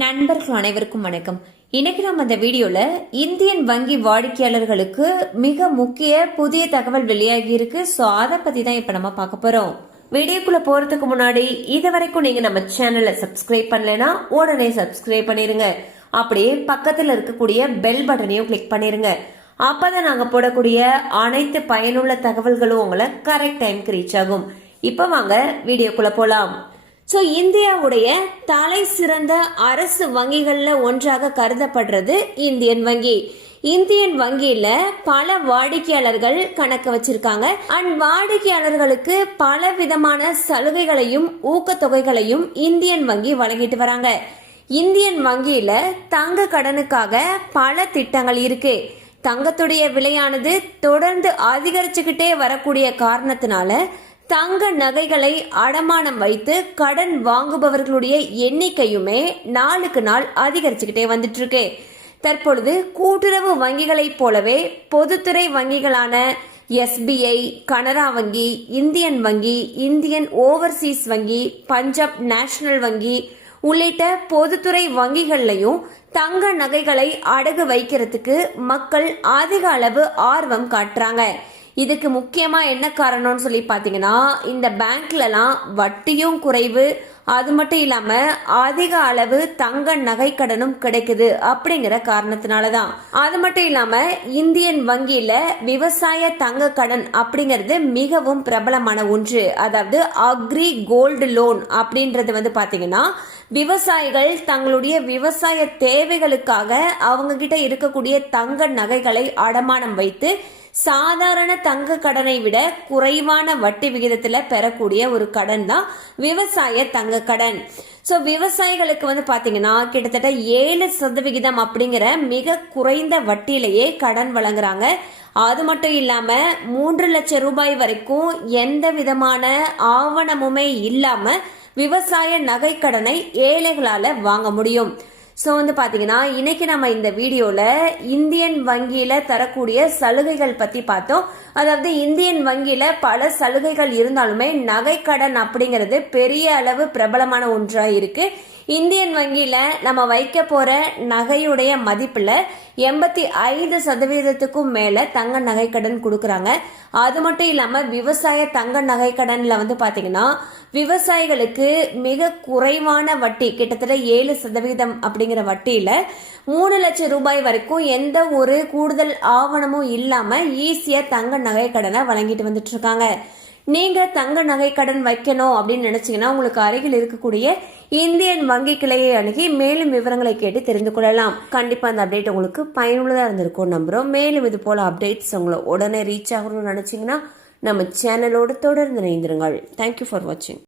நண்பர்கள் அனைவருக்கும் வணக்கம். இன்னைக்கு நம்ம இந்த வீடியோல இந்தியன் வங்கி வாடிக்கையாளர்களுக்கு மிக முக்கிய புதிய தகவல் வெளியாகி இருக்கு. சோ அதை பத்தி தான் இப்ப நம்ம பார்க்க போறோம். வீடியோக்குள்ள போறதுக்கு முன்னாடி இது வரைக்கும் நீங்க நம்ம சேனலை சப்ஸ்கிரைப் பண்ணலைன்னா உடனே சப்ஸ்கிரைப் பண்ணிருங்க. அப்படியே பக்கத்துல இருக்கக்கூடிய பெல் பட்டனையும் கிளிக் பண்ணிருங்க. அப்பதான் நாங்க போடக்கூடிய அனைத்து பயனுள்ள தகவல்களும் உங்களை கரெக்ட் டைம்க்கு ரீச் ஆகும். இப்ப வாங்க வீடியோக்குள்ள போலாம். ஸோ இந்தியாவுடைய தலை சிறந்த அரசு வங்கிகள்ல ஒன்றாக கருதப்படுறது இந்தியன் வங்கி. இந்தியன் வங்கியில பல வாடிக்கையாளர்கள் கணக்கு வச்சிருக்காங்க. அண்ட் வாடிக்கையாளர்களுக்கு பல விதமான சலுகைகளையும் ஊக்கத்தொகைகளையும் இந்தியன் வங்கி வழங்கிட்டு வராங்க. இந்தியன் வங்கியில தங்க கடனுக்காக பல திட்டங்கள் இருக்கு. தங்கத்துடைய விலையானது தொடர்ந்து அதிகரிச்சுக்கிட்டே வரக்கூடிய காரணத்தினால தங்க நகைகளை அடமானம் வைத்து கடன் வாங்குபவர்களுடைய எண்ணிக்கையுமே நாளுக்கு நாள் அதிகரிச்சுக்கிட்டே வந்துட்டு இருக்கு. தற்பொழுது கூட்டுறவு வங்கிகளை போலவே பொதுத்துறை வங்கிகளான SBI, கனரா வங்கி, இந்தியன் வங்கி, இந்தியன் ஓவர்சீஸ் வங்கி, பஞ்சாப் நேஷனல் வங்கி உள்ளிட்ட பொதுத்துறை வங்கிகள்லையும் தங்க நகைகளை அடகு வைக்கிறதுக்கு மக்கள் அதிக அளவு ஆர்வம் காட்டுறாங்க. இதுக்கு முக்கியமா என்ன காரணம்னு சொல்லி பாத்தீங்கன்னா, இந்த பேங்க்லலாம் வட்டியும் குறைவு, அது மட்டும் இல்லாம அதிக அளவு தங்க நகை கடனும் கிடைக்குது அப்படிங்கிற காரணத்தினாலதான். அது மட்டும் இல்லாம இந்தியன் வங்கியில விவசாய தங்க கடன் அப்படிங்கிறது மிகவும் பிரபலமான ஒன்று. அதாவது அக்ரி கோல்டு லோன் அப்படின்றது பாத்தீங்கன்னா, விவசாயிகள் தங்களுடைய விவசாய தேவைகளுக்காக அவங்க கிட்ட இருக்கக்கூடிய தங்க நகைகளை அடமானம் வைத்து சாதாரண தங்க கடனை விட குறைவான வட்டி விகிதத்துல பெறக்கூடிய ஒரு கடன் தான் விவசாய தங்க கடன். சோ விவசாயிகளுக்கு பாத்தீங்கன்னா கிட்டத்தட்ட 7% அப்படிங்கிற மிக குறைந்த வட்டியிலேயே கடன் வழங்குறாங்க. அது மட்டும் இல்லாம 3 லட்சம் ரூபாய் வரைக்கும் எந்த விதமான ஆவணமுமே இல்லாம விவசாய நகை கடனை ஏழைகளால வாங்க முடியும். ஸோ பாத்தீங்கன்னா இன்னைக்கு நம்ம இந்த வீடியோல இந்தியன் வங்கியில தரக்கூடிய சலுகைகள் பத்தி பார்த்தோம். அதாவது இந்தியன் வங்கியில பல சலுகைகள் இருந்தாலுமே நகை கடன் அப்படிங்கிறது பெரிய அளவு பிரபலமான ஒன்றா இருக்கு. இந்தியன் வங்கியில நம்ம வைக்க போற நகையுடைய மதிப்புல 85% மேல தங்க நகை கடன் கொடுக்கறாங்க. அது மட்டும் இல்லாம விவசாய தங்க நகை கடன்ல பாத்தீங்கன்னா விவசாயிகளுக்கு மிக குறைவான வட்டி, கிட்டத்தட்ட 7% அப்படிங்கிற வட்டியில 3 லட்சம் ரூபாய் வரைக்கும் எந்த ஒரு கூடுதல் ஆவணமும் இல்லாம ஈஸியா தங்க நகை கடனை வழங்கிட்டு வந்துட்டு இருக்காங்க. நீங்க தங்க நகை கடன் வைக்கணும் அப்படின்னு நினைச்சீங்கன்னா உங்களுக்கு அருகில் இருக்கக்கூடிய இந்தியன் வங்கி கிளையை அணுகி மேலும் விவரங்களை கேட்டு தெரிந்து கொள்ளலாம். கண்டிப்பா அந்த அப்டேட் உங்களுக்கு பயனுள்ளதா இருந்திருக்கும் நம்புறோம். மேலும் இது போல அப்டேட்ஸ் உங்களை உடனே ரீச் ஆகணும்னு நினைச்சீங்கன்னா நம்ம சேனலோடு தொடர்ந்து இணைந்திருங்கள். தேங்க்யூ ஃபார் வாட்சிங்.